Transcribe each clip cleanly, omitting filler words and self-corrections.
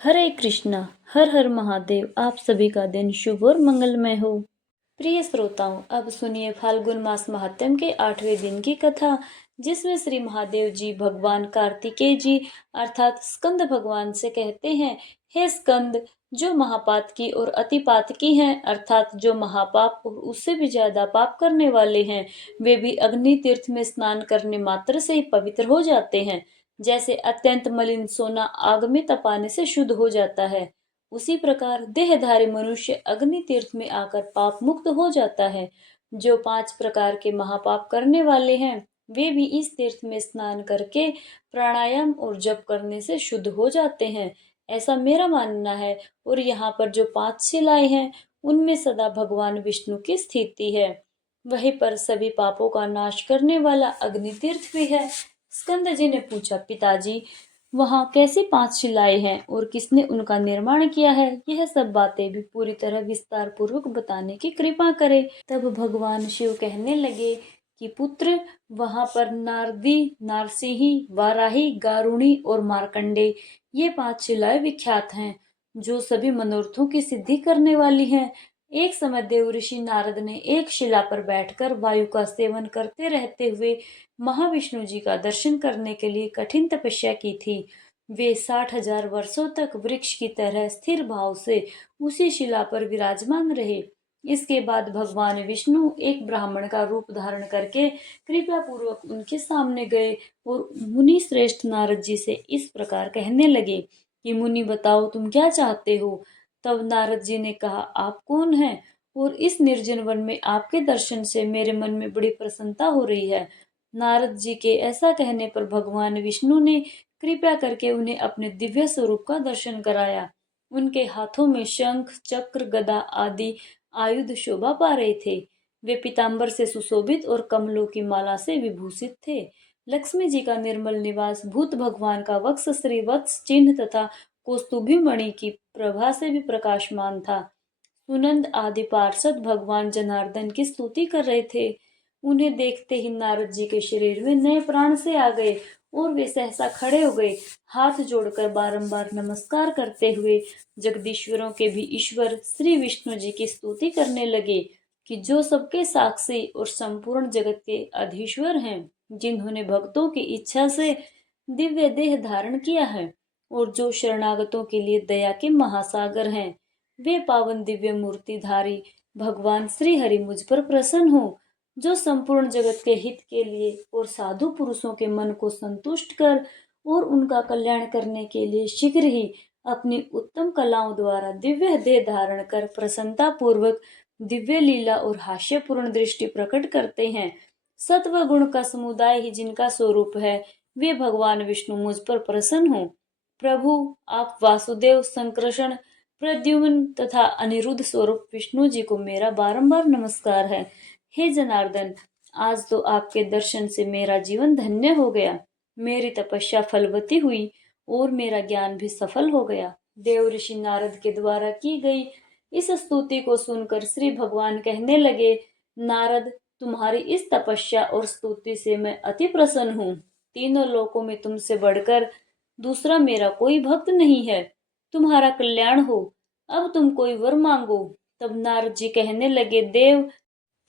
हरे कृष्णा। हर हर महादेव। आप सभी का दिन शुभ और मंगलमय हो। प्रिय श्रोताओं, अब सुनिए फाल्गुन मास महात्म्य के 8वें दिन की कथा, जिसमें श्री महादेव जी भगवान कार्तिकेय जी अर्थात स्कंद भगवान से कहते हैं, हे स्कंद, जो महापातकी और अतिपातकी हैं, अर्थात जो महापाप और उससे भी ज्यादा पाप करने वाले हैं, वे भी अग्नि तीर्थ में स्नान करने मात्र से ही पवित्र हो जाते हैं। जैसे अत्यंत मलिन सोना आग में तपाने से शुद्ध हो जाता है, उसी प्रकार देहधारी मनुष्य अग्नि तीर्थ में आकर पाप मुक्त हो जाता है। जो 5 प्रकार के महापाप करने वाले हैं, वे भी इस तीर्थ में स्नान करके प्राणायाम और जप करने से शुद्ध हो जाते हैं, ऐसा मेरा मानना है। और यहाँ पर जो 5 शिलाएं हैं, उनमें सदा भगवान विष्णु की स्थिति है। वहीं पर सभी पापों का नाश करने वाला अग्नि तीर्थ भी है। स्कंद जी ने पूछा, पिताजी, वहाँ कैसी 5 शिलाएं हैं और किसने उनका निर्माण किया है? यह सब बातें भी पूरी तरह विस्तार पूर्वक बताने की कृपा करे। तब भगवान शिव कहने लगे कि पुत्र, वहाँ पर नारदी, नारसिंही, वाराही, गारुणी और मार्कंडे, ये 5 शिलाएं विख्यात हैं, जो सभी मनोरथों की सिद्धि करने वाली हैं। एक समय देव ऋषि नारद ने एक शिला पर बैठकर वायु का सेवन करते रहते हुए महाविष्णु जी का दर्शन करने के लिए कठिन तपस्या की थी। वे 60,000 वर्षों तक वृक्ष की तरह स्थिर भाव से उसी शिला पर विराजमान रहे। इसके बाद भगवान विष्णु एक ब्राह्मण का रूप धारण करके कृपा पूर्वक उनके सामने गए और मुनि श्रेष्ठ नारद जी से इस प्रकार कहने लगे कि मुनि, बताओ तुम क्या चाहते हो? तब नारद जी ने कहा, आप कौन हैं? और इस निर्जन वन में आपके दर्शन से मेरे मन में बड़ी प्रसन्नता हो रही है। नारद जी के ऐसा कहने पर भगवान विष्णु ने कृपया करके उन्हें अपने दिव्य स्वरूप का दर्शन कराया। उनके हाथों में शंख, चक्र, गदा आदि आयुध शोभा पा रहे थे। वे पीतांबर से सुशोभित और कमलों की माला से विभूषित थे। लक्ष्मी जी का निर्मल निवास, भूत भगवान का वक्ष श्री वत्स चिन्ह तथा कौस्तुभी मणि की प्रभा से भी प्रकाशमान था। सुनंद आदि पार्षद भगवान जनार्दन की स्तुति कर रहे थे। उन्हें देखते ही नारद जी के शरीर में नए प्राण से आ गए और वे सहसा खड़े हो गए। हाथ जोड़कर बारंबार नमस्कार करते हुए जगदीश्वरों के भी ईश्वर श्री विष्णु जी की स्तुति करने लगे कि जो सबके साक्षी और संपूर्ण जगत के अधीश्वर हैं, जिन्होंने भक्तों की इच्छा से दिव्य देह धारण किया है और जो शरणागतों के लिए दया के महासागर हैं, वे पावन दिव्य मूर्तिधारी भगवान श्री हरि मुझ पर प्रसन्न हो, जो संपूर्ण जगत के हित के लिए और साधु पुरुषों के मन को संतुष्ट कर और उनका कल्याण करने के लिए शीघ्र ही अपनी उत्तम कलाओं द्वारा दिव्य देह धारण कर प्रसन्नता पूर्वक दिव्य लीला और हास्यपूर्ण दृष्टि प्रकट करते हैं। सत्व गुण का समुदाय ही जिनका स्वरूप है, वे भगवान विष्णु मुझ पर प्रसन्न हो। प्रभु, आप वासुदेव, संकर्षण, प्रद्युम्न तथा अनिरुद्ध स्वरूप विष्णु जी को मेरा बारंबार नमस्कार है। हे जनार्दन, आज तो आपके दर्शन से मेरा जीवन धन्य हो गया। मेरी तपस्या फलवती हुई और मेरा ज्ञान भी सफल हो गया। देव ऋषि नारद के द्वारा की गई इस स्तुति को सुनकर श्री भगवान कहने लगे, नारद, तुम्हारी इस तपस्या और स्तुति से मैं अति प्रसन्न हूँ। तीनों लोकों में तुमसे बढ़कर दूसरा मेरा कोई भक्त नहीं है। तुम्हारा कल्याण हो। अब तुम कोई वर मांगो। तब नारद जी कहने लगे, देव,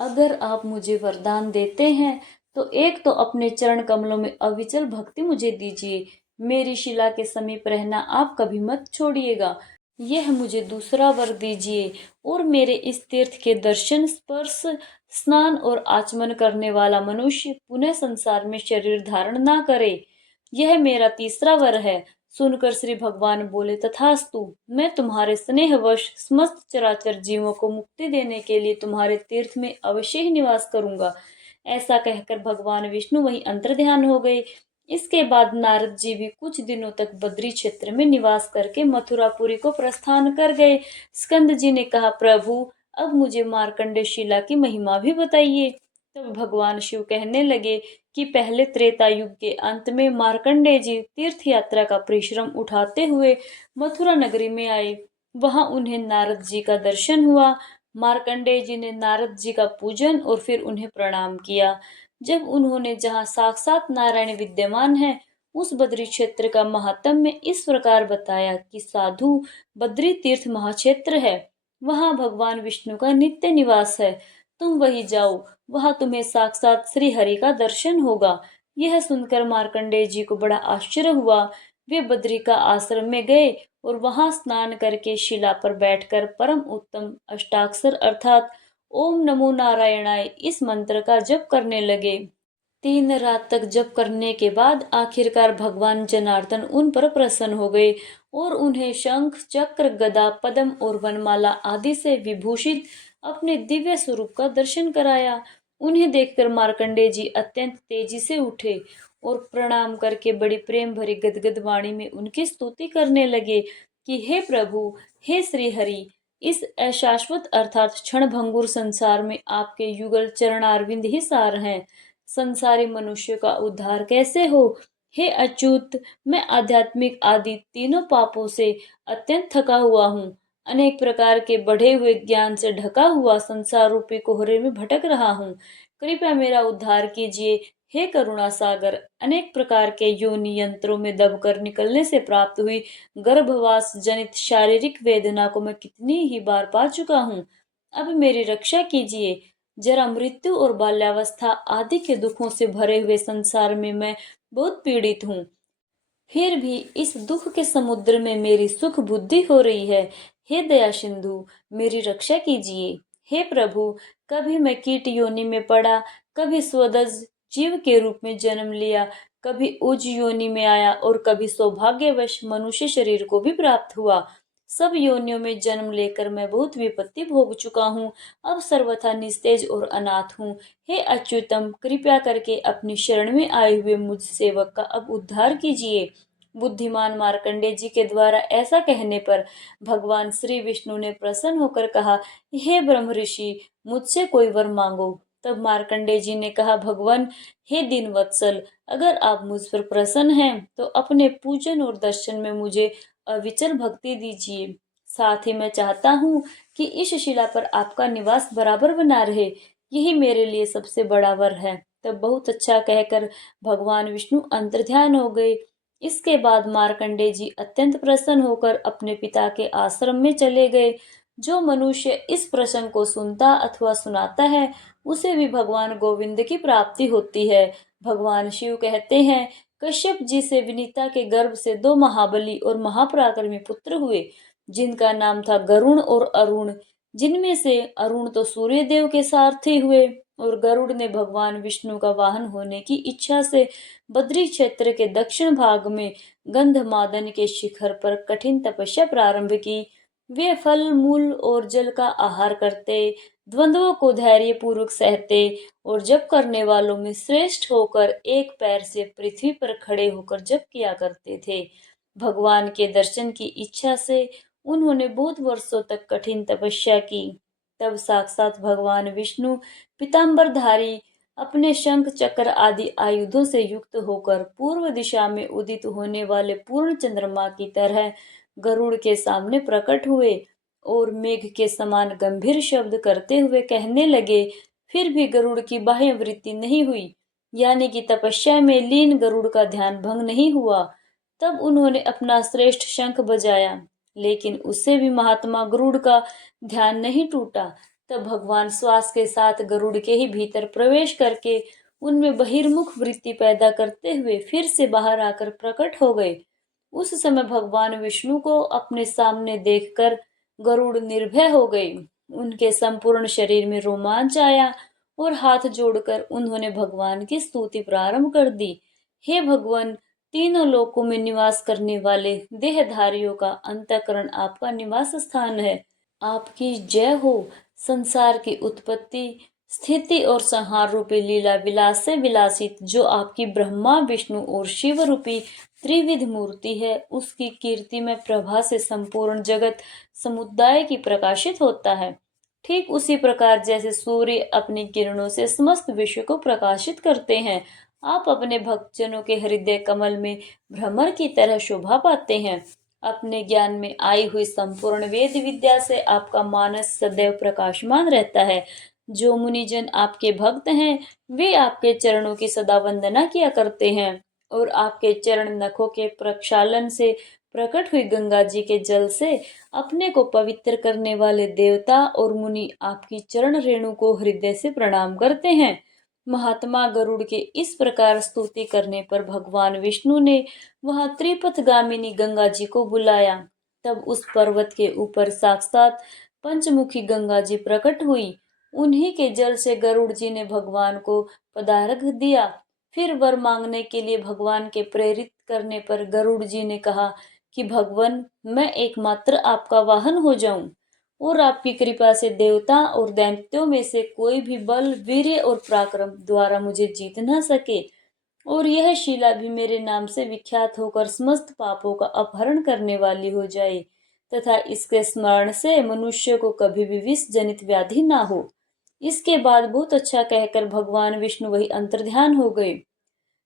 अगर आप मुझे वरदान देते हैं तो एक तो अपने चरण कमलों में अविचल भक्ति मुझे दीजिए। मेरी शिला के समीप रहना आप कभी मत छोड़िएगा। यह मुझे दूसरा वर दीजिए और मेरे इस तीर्थ के दर्शन, स्पर्श, स्नान और आचमन करने वाला मनुष्य पुनः संसार में शरीर धारण ना करे। यह मेरा तीसरा वर है। सुनकर श्री भगवान बोले, तथास्तु, मैं तुम्हारे स्नेहवश समस्त चराचर जीवों को मुक्ति देने के लिए तुम्हारे तीर्थ में अवश्य ही निवास करूंगा। ऐसा कहकर भगवान विष्णु वहीं अंतर्ध्यान हो गए। इसके बाद नारद जी भी कुछ दिनों तक बद्री क्षेत्र में निवास करके मथुरापुरी को प्रस्थान कर गए। स्कंद जी ने कहा, प्रभु, अब मुझे मार्कंडे शिला की महिमा भी बताइए। तब भगवान शिव कहने लगे कि पहले त्रेता युग के अंत में मार्कंडेय जी तीर्थ यात्रा का परिश्रम उठाते हुए मथुरा नगरी में आए। वहां उन्हें नारद जी का दर्शन हुआ। मार्कंडेय जी ने नारद जी का पूजन और फिर उन्हें प्रणाम किया। जब उन्होंने जहाँ साक्षात नारायण विद्यमान है उस बद्री क्षेत्र का महात्म्य इस प्रकार बताया कि साधु बद्री तीर्थ महाक्षेत्र है, वहां भगवान विष्णु का नित्य निवास है। तुम वही जाओ, वहां तुम्हें साक्षात श्री हरि का दर्शन होगा। यह सुनकर मार्कंडेय जी को बड़ा आश्चर्य हुआ। वे बद्री का आश्रम में गए और वहां स्नान करके शिला पर बैठकर परम उत्तम अष्टाक्षर अर्थात ओम नमो नारायणाय इस मंत्र का जप करने लगे। 3 रात तक जप करने के बाद आखिरकार भगवान जनार्दन उन पर प्रसन्न हो गए और उन्हें शंख चक्र गदा पद्म और वनमाला आदि से विभूषित अपने दिव्य स्वरूप का दर्शन कराया। उन्हें देखकर मार्कंडेय जी अत्यंत तेजी से उठे और प्रणाम करके बड़ी प्रेम भरी गदगद वाणी में उनकी स्तुति करने लगे कि हे प्रभु, हे श्री हरि, इस अशाश्वत अर्थात क्षणभंगुर संसार में आपके युगल चरणारविंद ही सार हैं। संसारी मनुष्य का उद्धार कैसे हो? हे अच्युत, मैं आध्यात्मिक आदि तीनों पापों से अत्यंत थका हुआ हूँ। अनेक प्रकार के बढ़े हुए ज्ञान से ढका हुआ संसार रूपी कोहरे में भटक रहा हूँ। कृपया मेरा उद्धार कीजिए। हे करुणा सागर, अनेक प्रकार के योनि यंत्रों में दबकर निकलने से प्राप्त हुई गर्भवास जनित शारीरिक वेदना को मैं कितनी ही बार पा चुका हूँ। अब मेरी रक्षा कीजिए। जरा मृत्यु और बाल्यावस्था आदि के दुखों से भरे हुए संसार में मैं बहुत पीड़ित हूँ। फिर भी इस दुख के समुद्र में मेरी सुख बुद्धि हो रही है। हे दया सिंधु, मेरी रक्षा कीजिए। हे प्रभु, कभी मैं कीट योनि में पड़ा, कभी स्वदज जीव के रूप में जन्म लिया, कभी उज योनि में आया और कभी सौभाग्यवश मनुष्य शरीर को भी प्राप्त हुआ। सब योनियों में जन्म लेकर मैं बहुत विपत्ति भोग चुका हूँ। अब सर्वथा निस्तेज और अनाथ हूँ। हे अच्युतम, कृपया करके अपनी शरण में आए हुए मुझ सेवक का अब उद्धार कीजिए। बुद्धिमान मार्कंडेय जी के द्वारा ऐसा कहने पर भगवान श्री विष्णु ने प्रसन्न होकर कहा, हे ब्रह्म ऋषि, मुझसे कोई वर मांगो। तब मार्कंडेय जी ने कहा, भगवान, हे दीन वत्सल, अगर आप मुझ पर प्रसन्न हैं तो अपने पूजन और दर्शन में मुझे अविचल भक्ति दीजिए। साथ ही मैं चाहता हूँ कि इस शिला पर आपका निवास बराबर बना रहे। यही मेरे लिए सबसे बड़ा वर है। तब बहुत अच्छा कहकर भगवान विष्णु अंतर्ध्यान हो गए। इसके बाद मार्कंडेय जी अत्यंत प्रसन्न होकर अपने पिता के आश्रम में चले गए। जो मनुष्य इस प्रसंग को सुनता अथवा सुनाता है, उसे भी भगवान गोविंद की प्राप्ति होती है। भगवान शिव कहते हैं, कश्यप जी से विनीता के गर्भ से 2 महाबली और महापराक्रमी पुत्र हुए, जिनका नाम था गरुण और अरुण। जिनमें से अरुण तो सूर्य देव के सारथी हुए और गरुड़ ने भगवान विष्णु का वाहन होने की इच्छा से बद्री क्षेत्र के दक्षिण भाग में गंधमादन के शिखर पर कठिन तपस्या प्रारंभ की। वे फल मूल और जल का आहार करते, द्वंद्वों को धैर्य पूर्वक सहते और जप करने वालों में श्रेष्ठ होकर एक पैर से पृथ्वी पर खड़े होकर जप किया करते थे। भगवान के दर्शन की इच्छा से उन्होंने बहुत वर्षों तक कठिन तपस्या की। तब साक्षात भगवान विष्णु पीतांबरधारी अपने शंख चक्र आदि आयुधों से युक्त होकर पूर्व दिशा में उदित होने वाले पूर्ण चंद्रमा की तरह गरुड़ के सामने प्रकट हुए और मेघ के समान गंभीर शब्द करते हुए कहने लगे। फिर भी गरुड़ की बाह्य वृत्ति नहीं हुई, यानी कि तपस्या में लीन गरुड़ का ध्यान भंग नहीं हुआ। तब उन्होंने अपना श्रेष्ठ शंख बजाया, लेकिन उससे भी महात्मा गरुड़ का ध्यान नहीं टूटा। तब भगवान श्वास के साथ गरुड़ के ही भीतर प्रवेश करके उनमें बहिर्मुख वृत्ति पैदा करते हुए फिर से बाहर आकर प्रकट हो गए। उस समय भगवान विष्णु को अपने सामने देखकर गरुड़ निर्भय हो गई। उनके संपूर्ण शरीर में रोमांच आया और हाथ जोड़कर उन्होंने भगवान की स्तुति प्रारंभ कर दी। हे भगवान, तीनों लोकों में निवास करने वाले देहधारियों का अंतःकरण आपका निवास स्थान है। आपकी जय हो। संसार की उत्पत्ति, स्थिति और संहार रूपी लीला विलास से विलासित जो आपकी ब्रह्मा विष्णु और शिव रूपी त्रिविध मूर्ति है, उसकी कीर्ति में प्रभा से संपूर्ण जगत समुदाय की प्रकाशित होता है। ठीक उसी प्रकार जैसे सूर्य अपनी किरणों से समस्त विश्व को प्रकाशित करते हैं, आप अपने भक्तजनों के हृदय कमल में भ्रमर की तरह शोभा पाते हैं। अपने ज्ञान में आई हुई संपूर्ण वेद विद्या से आपका मानस सदैव प्रकाशमान रहता है। जो मुनिजन आपके भक्त हैं, वे आपके चरणों की सदा वंदना किया करते हैं। और आपके चरण नखों के प्रक्षालन से प्रकट हुई गंगा जी के जल से अपने को पवित्र करने वाले देवता और मुनि आपकी चरण रेणु को हृदय से प्रणाम करते हैं। महात्मा गरुड़ के इस प्रकार स्तुति करने पर भगवान विष्णु ने वहां त्रिपथगामिनी गंगा जी को बुलाया। तब उस पर्वत के ऊपर साक्षात पंचमुखी गंगा जी प्रकट हुई। उन्हीं के जल से गरुड़ जी ने भगवान को पदार्घ दिया। फिर वर मांगने के लिए भगवान के प्रेरित करने पर गरुड़ जी ने कहा कि भगवान, मैं एकमात्र आपका वाहन हो जाऊं और आपकी कृपा से देवता और दैत्यों में से कोई भी बल, वीर्य और पराक्रम द्वारा मुझे जीत न सके, और यह शिला भी मेरे नाम से विख्यात होकर समस्त पापों का अपहरण करने वाली हो जाए तथा इसके स्मरण से मनुष्य को कभी भी विष जनित व्याधि ना हो। इसके बाद बहुत अच्छा कहकर भगवान विष्णु वही अंतर्ध्यान हो गए।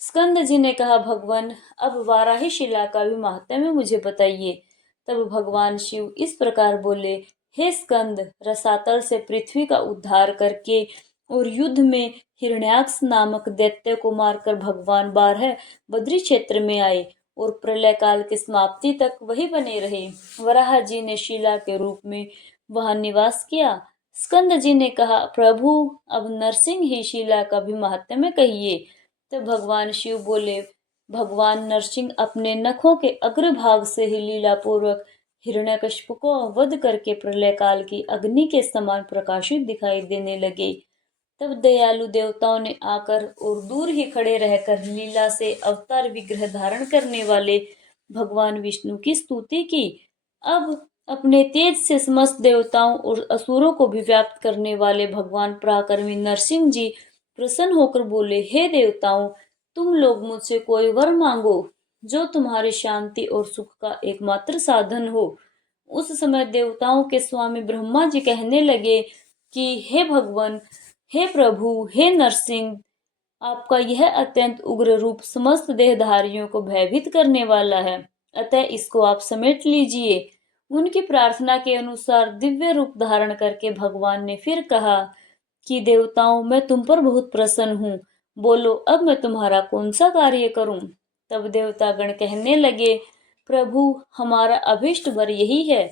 स्कंद जी ने कहा, भगवान, अब वाराही शिला का भी महात्म्य मुझे बताइए। तब भगवान शिव इस प्रकार बोले, हे स्कंद, रसातल से पृथ्वी का उद्धार करके और युद्ध में हिरण्याक्ष नामक दैत्य को मारकर भगवान 12 बद्री क्षेत्र में आए और प्रलय काल की समाप्ति तक वही बने रहे। वराह जी ने शिला के रूप में वहां निवास किया। स्कंद जी ने कहा, प्रभु, अब नरसिंह ही शिला का भी महात्म्य कहिए। तब भगवान शिव बोले, भगवान नरसिंह अपने नखों के अग्रभाग से ही लीला पूर्वक हिरण्यकशिपु को वध करके प्रलय काल की अग्नि के समान प्रकाशित दिखाई देने लगे। तब दयालु देवताओं ने आकर और दूर ही खड़े रहकर लीला से अवतार विग्रह धारण करने वाले भगवान विष्णु की स्तुति की। अब अपने तेज से समस्त देवताओं और असुरों को भी व्याप्त करने वाले भगवान पराक्रमी नरसिंह जी प्रसन्न होकर बोले, हे देवताओं, तुम लोग मुझसे कोई वर मांगो जो तुम्हारी शांति और सुख का एकमात्र साधन हो। उस समय देवताओं के स्वामी ब्रह्मा जी कहने लगे कि हे भगवान, हे प्रभु, हे नरसिंह, आपका यह अत्यंत उग्र रूप समस्त देहधारियों को भयभीत करने वाला है, अतः इसको आप समेट लीजिए। उनकी प्रार्थना के अनुसार दिव्य रूप धारण करके भगवान ने फिर कहा कि देवताओं, मैं तुम पर बहुत प्रसन्न हूँ। बोलो, अब मैं तुम्हारा कौन सा कार्य करूं? तब देवतागण कहने लगे, प्रभु, हमारा अभीष्ट वर यही है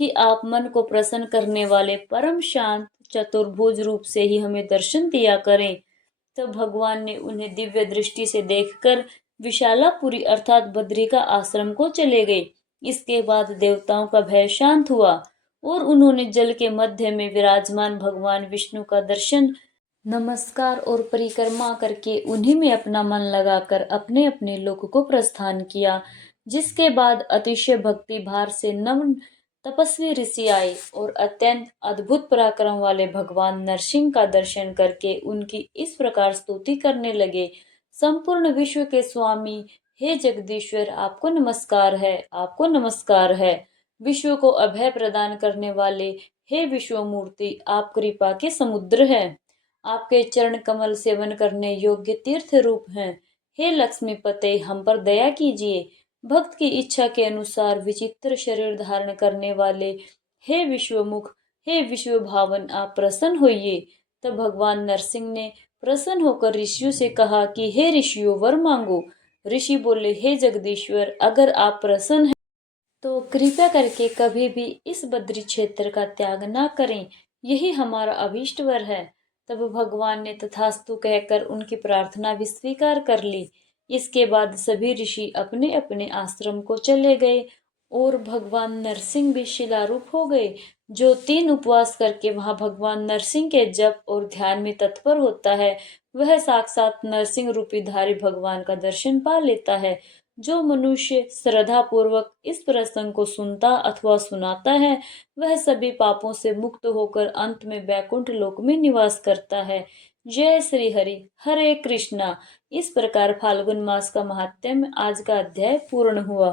कि आप मन को प्रसन्न करने वाले परम शांत चतुर्भुज रूप से ही हमें दर्शन दिया करें। तब भगवान ने उन्हें दिव्य दृष्टि से देखकर विशालापुरी अर्थात बद्री का आश्रम को चले गए। इसके बाद देवताओं का भय शांत हुआ और उन्होंने जल के मध्य में विराजमान भगवान विष्णु का दर्शन, नमस्कार और परिक्रमा करके उन्हीं में अपना मन लगाकर अपने अपने लोक को प्रस्थान किया। जिसके बाद अतिशय भक्ति भार से नम्र तपस्वी ऋषि आए और अत्यंत अद्भुत पराक्रम वाले भगवान नरसिंह का दर्शन करके उनकी इस प्रकार स्तुति करने लगे, संपूर्ण विश्व के स्वामी, हे जगदीश्वर, आपको नमस्कार है, आपको नमस्कार है। विश्व को अभय प्रदान करने वाले हे विश्वमूर्ति, आप कृपा के समुद्र हैं। आपके चरण कमल सेवन करने योग्य तीर्थ रूप हैं। हे लक्ष्मीपते, हम पर दया कीजिए। भक्त की इच्छा के अनुसार विचित्र शरीर धारण करने वाले हे विश्वमुख, हे विश्व भावन, आप प्रसन्न होइए। तब भगवान नरसिंह ने प्रसन्न होकर ऋषियों से कहा कि हे ऋषियों, वर मांगो। ऋषि बोले, हे जगदीश्वर, अगर आप प्रसन्न हैं तो कृपया करके कभी भी इस बद्री क्षेत्र का त्याग ना करें, यही हमारा अभीष्ट वर है। तब भगवान ने तथास्तु कहकर उनकी प्रार्थना भी स्वीकार कर ली। इसके बाद सभी ऋषि अपने अपने आश्रम को चले गए और भगवान नरसिंह भी शिलारूप हो गए। जो 3 उपवास करके वहां भगवान नरसिंह के जप और ध्यान में तत्पर होता है, वह साक्षात नरसिंह रूपी धारी भगवान का दर्शन पा लेता है। जो मनुष्य श्रद्धा पूर्वक इस प्रसंग को सुनता अथवा सुनाता है, वह सभी पापों से मुक्त होकर अंत में बैकुंठ लोक में निवास करता है। जय श्री हरि, हरे कृष्णा। इस प्रकार फाल्गुन मास का महात्म्य आज का अध्याय पूर्ण हुआ।